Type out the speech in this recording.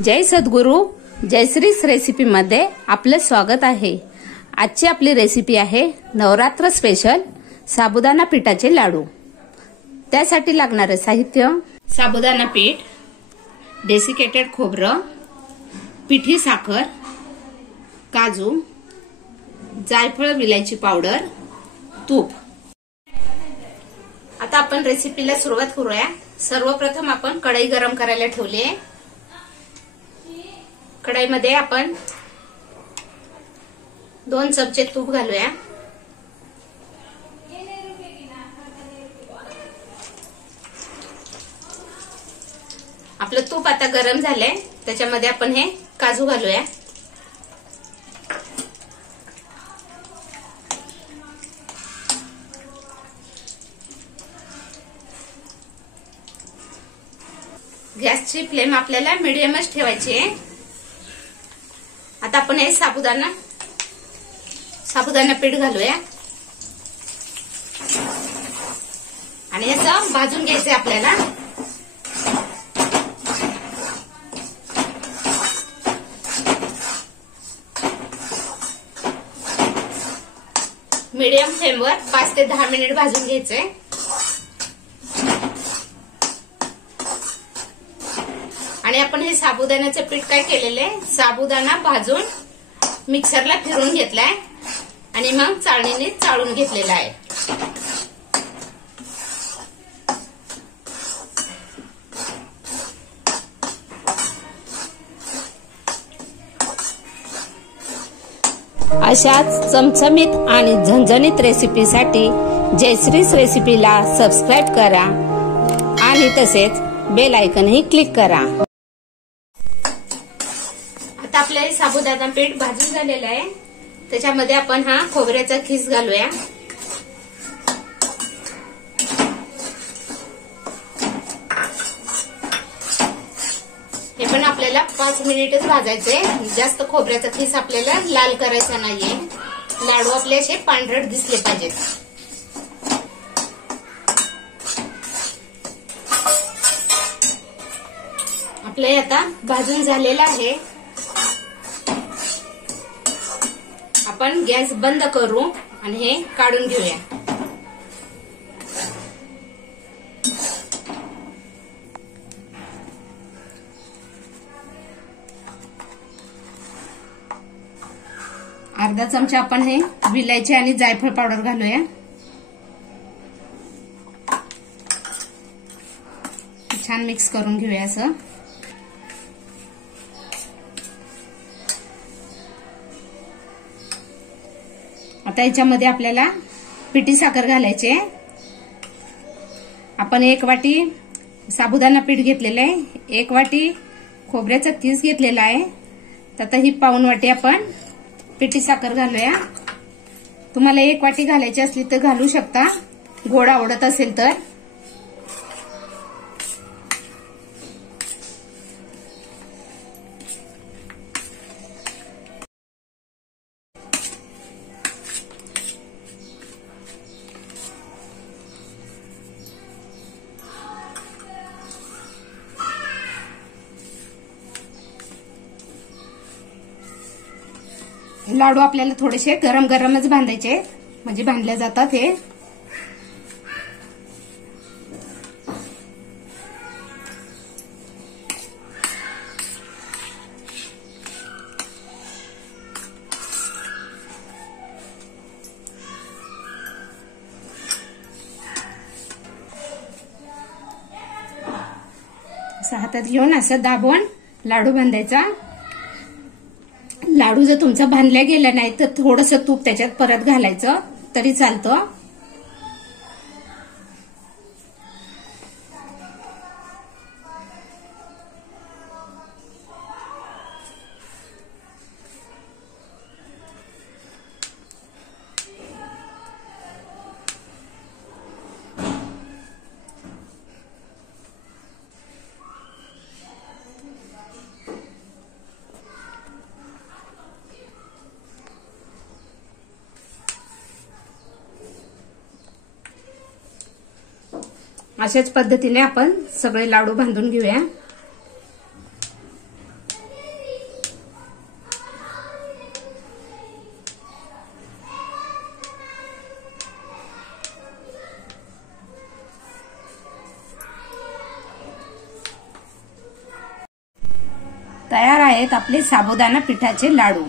जय सद्गुरू, जयश्रीस रेसिपीमध्ये आपलं स्वागत आहे। आजची आपली रेसिपी आहे नवरात्र स्पेशल साबुदाणा पिठाचे लाडू। त्यासाठी लागणारे साहित्य: साबुदाणा पीठ, डेसिकेटेड खोबरं, पिठी साखर, काजू, जायफळ विलायची पावडर, तूप। आता आपण रेसिपीला सुरुवात करूया। सर्वप्रथम आपण कढई गरम करायला ठेवली आहे। कढईमध्ये आपण 2 चमचे तूप घालूया। आपलं तूप आता गरम झालंय, त्याच्यामध्ये आपण हे काजू घालूया। गॅसची फ्लेम आपल्याला मीडियमच ठेवायची आहे। आता आपण हे साबुदाणा पीठ घालूया आणि याचं भाजून घ्यायचंय आपल्याला। मीडियम फ्लेमवर 5 ते 10 मिनिट भाजून घ्यायचंय। आणि आपण हे साबुदाण्याचं पीठ काय केलेलं आहे, साबुदाणा भाजून मिक्सरला फिरून घेतलाय आणि मग चाळणीने चाळून घेतलेला आहे। अशाच चमचमीत आणि झणझणीत रेसिपीसाठी जयश्रीस रेसिपीला सबस्क्राइब करा आणि तसेच बेल आयकॉनही क्लिक करा। आता आपले साबुदाणा पीठ भाजून झालेलं आहे, त्याच्यामध्ये आपण हा खोबऱ्याचा खीस घालूया। हे पण आपल्याला 5 मिनिटच भाजायचंय। जास्त खोबऱ्याचा खीस आपल्याला लाल करायचा नाहीये। लाडू आपले असे पांढरट दिसले पाहिजेत। आपले आता भाजून झालेला आहे। आपण गॅस बंद करू आणि हे काढून घेऊया। अर्धा चमचा आपण हे विलायची आणि जायफळ पावडर घालूया। छान मिक्स करून घेऊया असं। आता याच्यामध्ये आपल्याला पिठी साखर घालायची आहे। आपण 1 वाटी साबुदाणा पीठ घेतलेलं आहे, 1 वाटी खोबऱ्याचा खीस घेतलेला आहे, तर आता ही पाऊण वाटी आपण पिठी साखर घालूया। तुम्हाला 1 वाटी घालायची असली तर घालू शकता, गोड आवडत असेल तर। लाडू आपल्याला थोडेसे गरम गरमच बांधायचे, म्हणजे बांधले जातात हे। असं हातात घेऊन असं दाबून लाडू बांधायचा। लाडू जर तुमचा बांधला गेला नाही तर थोडंसं तूप त्याच्यात परत घालायचं तरी चालतं। अशाच पद्धतीने आपण सगळे लाडू बांधून घेऊया। तयार आहेत आपले साबुदाणा पिठाचे लाडू।